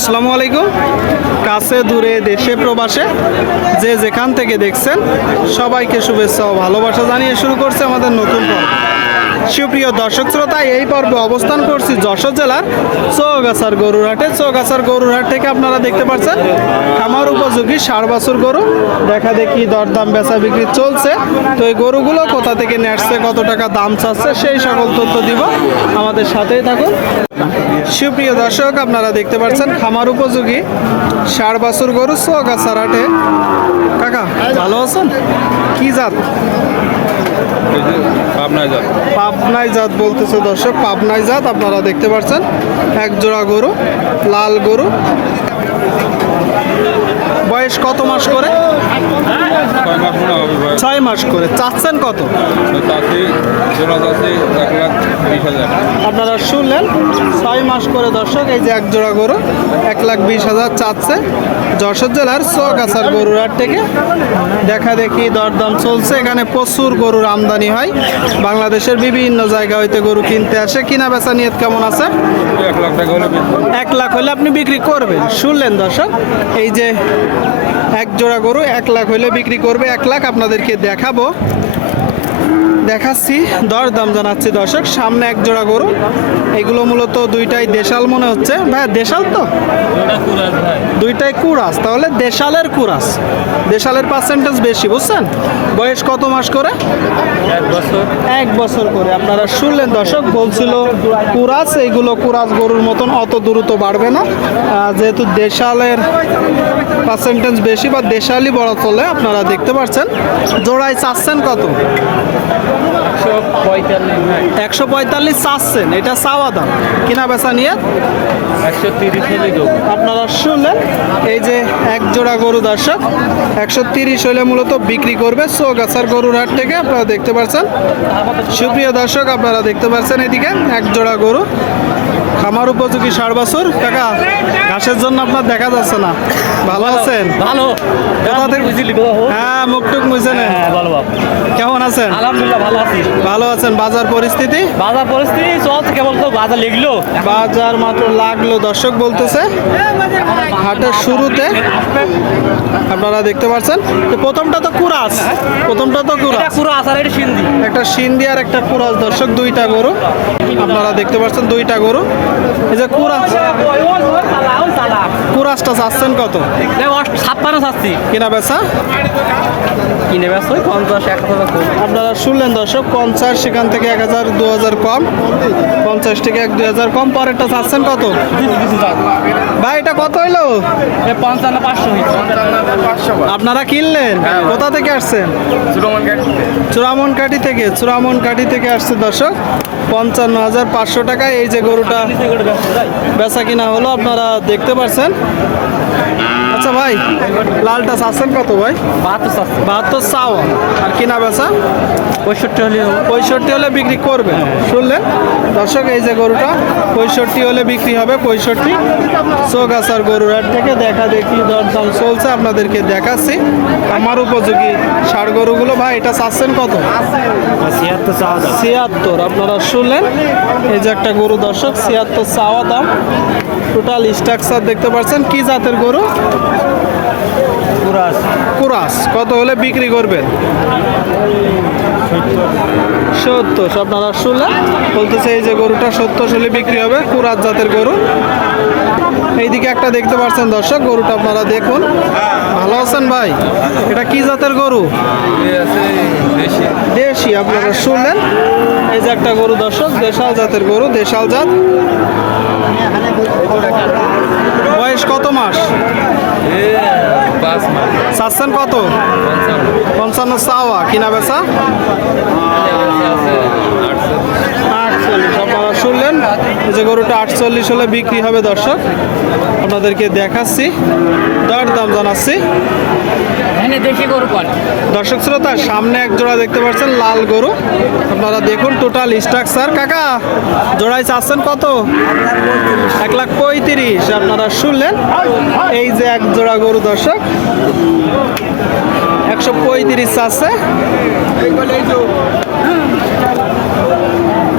আসসালামু আলাইকুম। কাছে দূরে দেশে প্রবাসে যে যেখান থেকে দেখছেন সবাইকে শুভেচ্ছা ও ভালোবাসা জানিয়ে শুরু করছে আমাদের নতুন পর্ব। সুপ্রিয় দর্শক শ্রোতা, এই পর্বে অবস্থান করছি যশোর জেলার চৌগাছার গরুর হাটে। চৌগাছার গরুর হাট থেকে আপনারা দেখতে পাচ্ছেন খামার উপযোগী 60 বছর গরু দেখা দেখি দরদাম বেচা বিক্রি চলছে। তো এই গরুগুলো কোথা থেকে নেসছে, কত টাকা দাম চাচ্ছে, সেই সকল তথ্য দিব, আমাদের সাথেই থাকুন। সুপ্রিয় দর্শক, আপনারা দেখতে পাচ্ছেন খামার উপযোগী 60 বছর গরু চৌগাছার হাটে। কাকা ভালো আছেন? কি জাত? পাবনাই জাত বলতেছে দর্শক, পাবনাই জাত। আপনারা দেখতে পাচ্ছেন এক জোড়া গরু, লাল গরু। বয়স কত মাস করে? 6 মাস করে। চাচ্ছেন কত? আপনারা শুনলেন, 6 মাস করে দর্শক। এই যে এক জোড়া গরু 1,20,000 চাচ্ছে যশোর জেলার চৌগাছার গরুর হাট থেকে। দেখা দেখি দরদাম চলছে। এখানে প্রচুর গরুর আমদানি হয়, বাংলাদেশের বিভিন্ন জায়গা হইতে গরু কিনতে আসে। কিনা বেচা নিয়ত কেমন আছে? 1 লাখ হলে আপনি বিক্রি করবেন। শুনলেন দর্শক, এই যে এক জোড়া গরু 1 লাখ হলে বিক্রি করবে। 1 লাখ আপনাদেরকে দেখাচ্ছি, দরদাম জানাচ্ছি দর্শক। সামনে এক জোড়া গরু, এগুলো মূলত দুইটাই দেশাল মনে হচ্ছে। ভাই দেশাল তো? দুইটাই কুরাস। তাহলে দেশালের কুরাস, দেশালের পার্সেন্টেজ বেশি, বুঝছেন? বয়স কত মাস করে? 1 বছর করে। আপনারা শুনলেন দর্শক, বলছিল কুরাস। এইগুলো কুরাস গরুর মতন অত দ্রুত বাড়বে না, যেহেতু দেশালের পার্সেন্টেজ বেশি বা দেশালি বড় চলে। আপনারা দেখতে পাচ্ছেন। জোড়ায় চাচ্ছেন কত? 145 চাচ্ছেন, এটা চাওয়া দাম। কিনা বেচা নিয়ে 130। আপনারা শুনলেন, এই যে এক জোড়া গরু দর্শক 130 হলে মূলত বিক্রি করবে চৌগাছার গরুর হাট থেকে। আপনারা দেখতে পাচ্ছেন। সুপ্রিয় দর্শক, আপনারা দেখতে পাচ্ছেন এদিকে এক জোড়া গরু খামার উপযোগী 60 বছর। কাকা ঘাসের জন্য আপনার দেখা যাচ্ছে না। ভালো আছেন? ভালো। কোথা থেকে? হ্যাঁ, মুখটুক মুছে নেন। কেমন আছেন? আলহামদুলিল্লাহ ভালো আছি। ভালো আছেন? বাজার পরিস্থিতি চলছে, কেবল তো বাজার লেগলো। বাজার মাত্র লাগলো দর্শক বলতেছে হাটের শুরুতে। আপনারা দেখতে পাচ্ছেন প্রথমটা তো কুরাস, একটা সিন্ধি আর একটা কুরাস দর্শক, দুইটা গরু। আপনারা দেখতে পাচ্ছেন দুইটা গরু। এই যে কুরাসটা চাচ্ছেন কত? 56 চাচ্ছি। কিনা বেচা? কিনে ব্যস্ত 50, 1,000 কম। আপনারা শুনলেন দর্শক, 50, সেখান থেকে 1,000, 2,000 কম। 50 থেকে 1-2,000 কম। পরেরটা চাচ্ছেন কত? ভাই এটা কত হইলো? 55,500। আপনারা কিনলেন? কোথা থেকে আসছেন? চূড়ামনকাঠি থেকে আসছে দর্শক। 55,500 টাকায় এই যে গরুটা বেচা কিনা হলো, আপনারা দেখতে পাচ্ছেন। আচ্ছা ভাই, লালটা চাচ্ছেন কত ভাই? 72 চাওয়া। আর কিনা বেচা 65 হলে বিক্রি করবে। শুনলেন দর্শক, এই যে গরুটা 65 হলে বিক্রি হবে। 65 চৌগাছার গরুর হাট থেকে। দেখা দেখি দরদাম চলছে, আপনাদেরকে দেখাচ্ছি আমার উপযোগী 60 গরুগুলো। ভাই এটা চাচ্ছেন কত? 76। আপনারা শুনলেন, এই যে একটা গরু দর্শক 76 চাওয়া দাম। টোটাল স্ট্রাকচার দেখতে পাচ্ছেন। কি জাতের গরু? কুরাস। কত হলে বিক্রি করবেন? 70। আপনারা শুনলেন, বলতেছে এই যে গরুটা 70 হলে বিক্রি হবে, কুরাস জাতের গরু। এইদিকে একটা দেখতে পাচ্ছেন দর্শক, গরুটা আপনারা দেখুন। ভালো আছেন ভাই? এটা কি জাতের গরু? দেশি। আপনারা শুনলেন, এই যে একটা গরু দর্শক, দেশাল জাতের গরু, দেশাল জাত। বয়স কত মাস? 5 মাস। চাচ্ছেন কত? 55 চাওয়া। কিনা বেচা 48। আপনারা শুনলেন, এই যে গরুটা 48 হলে বিক্রি হবে দর্শক। আপনাদেরকে দেখাচ্ছি, দরদাম জানাচ্ছি। দর্শক শ্রোতা, সামনে এক জোড়া দেখতে পাচ্ছেন লাল গরু। আপনারা দেখুন টোটাল স্ট্রাকচার। কাকা জোড়ায় চাচ্ছেন কত? 1,35,000। আপনারা শুনলেন, এই যে এক জোড়া গরু দর্শক 135 চাচ্ছে।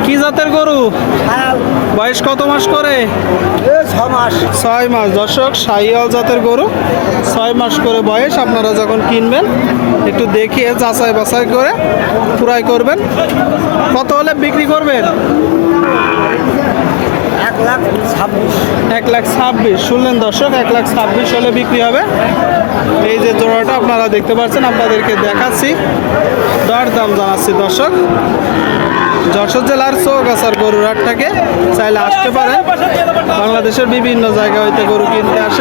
কি জাতের গরু? বয়স কত মাস করে? মাস 6 মাস। দর্শক, শাহিওয়াল জাতের গরু 6 মাস করে বয়স। আপনারা যখন কিনবেন একটু দেখিয়ে যাচাই বাছাই করে ক্রয় করবেন। কত হলে বিক্রি করবেন? 1,26,000। 1,26,000 শুনলেন দর্শক, 1,26,000 হলে বিক্রি হবে। এই যে জোড়াটা আপনারা দেখতে পাচ্ছেন, আপনাদেরকে দেখাচ্ছি, দর দাম জানাচ্ছি দর্শক। যশোর জেলার চৌগাছার গরুর হাট থেকে চাইলে আসতে পারেন। বাংলাদেশের বিভিন্ন জায়গা হইতে গরু কিনতে আসে।